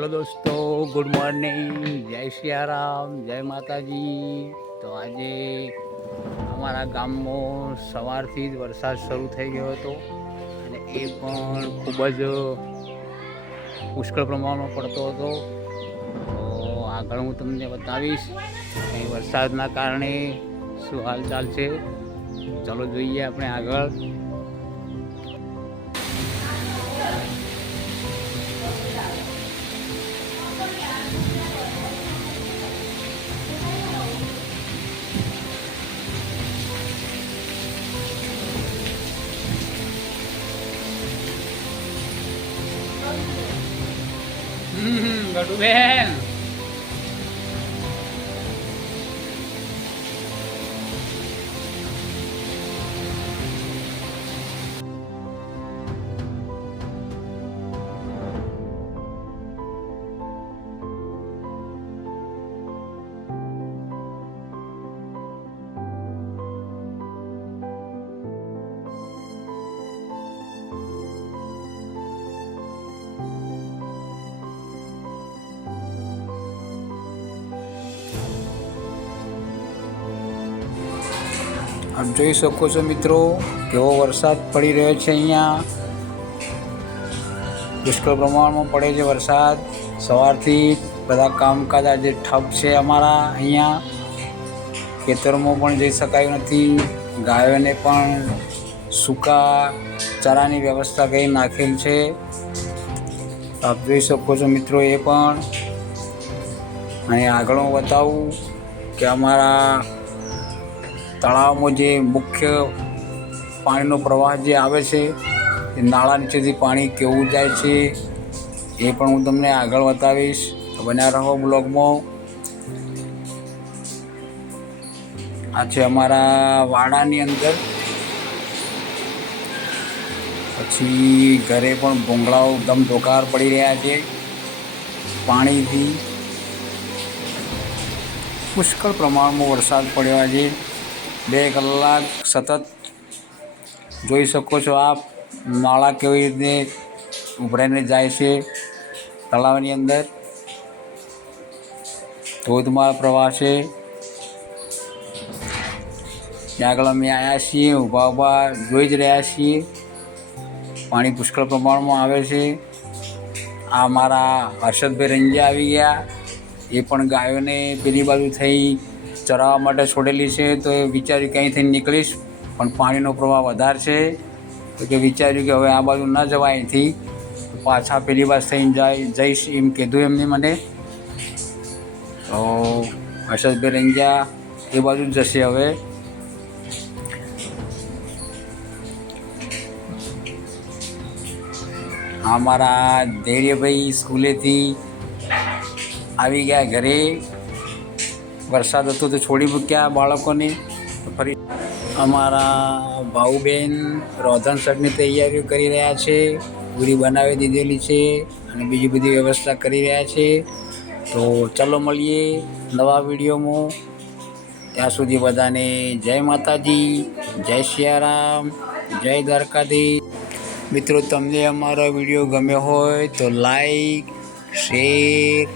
Hello दोस्तों, good morning, जय सियाराम, जय माताजी। तो આજે અમારા ગામમાં સવારથી જ વરસાદ શરૂ થઈ ગયો હતો અને એ પણ ખૂબ જ પુષ્કળ પ્રમાણમાં પડતો હતો. તો આગળ હું તમને બતાવીશ કે વરસાદના કારણે શું હાલચાલ છે. ચાલો જોઈએ આપણે આગળ. ગટુબેન, આપ જોઈ શકો છો મિત્રો, કેવો વરસાદ પડી રહ્યો છે. અહીંયા પુષ્કળ પ્રમાણમાં પડે છે વરસાદ. સવારથી બધા કામકાજ આજે ઠપ છે અમારા. અહીંયા ખેતરમાં પણ જઈ શકાયું નથી. ગાયોને પણ સૂકા ચારાની વ્યવસ્થા કરી નાખેલ છે. આપ જોઈ શકો છો મિત્રો. એ પણ અને આગળ હું બતાવું કે અમારા તળાવમાં જે મુખ્ય પાણીનો પ્રવાહ જે આવે છે એ નાળા નીચેથી પાણી કેવું જાય છે એ પણ હું તમને આગળ બતાવીશ. તો બન્યા રહો બ્લોગમાં. આ છે અમારા વાડાની અંદર. પછી ઘરે પણ ભૂંગળાઓ ધમધોકાર પડી રહ્યા છે પાણીથી. પુષ્કળ પ્રમાણમાં વરસાદ પડ્યો છે. 2 કલાક સતત જોઈ શકો છો આપ. નાળા કેવી રીતે ઉભરાઈને જાય છે તળાવની અંદર. ધોધમાર પ્રવાહ છે. ત્યાં આગળ અમે આવ્યા છીએ, ઊભા જોઈ જ રહ્યા છીએ. પાણી પુષ્કળ પ્રમાણમાં આવે છે. આ મારા હર્ષદભાઈ રંજિયા આવી ગયા. એ પણ ગાયોને પેલી બાજુ થઈ ચરાવવા માટે છોડેલી છે. તો એ વિચાર્યું કે અહીંથી નીકળીશ, પણ પાણીનો પ્રવાહ વધારે છે. તો કે વિચાર્યું કે હવે આ બાજુ ન જવાય અહીંથી, પાછા પેલી બાજુ થઈને જઈશ એમ કીધું એમને મને. તો હર્ષદભાઈ રંજિયા એ બાજુ જ જશે હવે. આ મારા ધૈર્યભાઈ સ્કૂલેથી આવી ગયા ઘરે. વરસાદ હતો તો છોડી મૂક્યા બાળકોને. ફરી અમારા ભાઉબેન રોધન શાકની તૈયારીઓ કરી રહ્યા છે. પૂરી બનાવી દીધેલી છે અને બીજી બધી વ્યવસ્થા કરી રહ્યા છે. તો ચાલો મળીએ નવા વિડીયોમાં. ત્યાં સુધી બધાને જય માતાજી, જય સિયારામ, જય દ્વારકાધીશ. મિત્રો, તમને અમારો વિડીયો ગમ્યો હોય તો લાઈક, શેર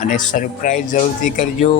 અને સબસ્ક્રાઈબ જરૂરથી કરજો.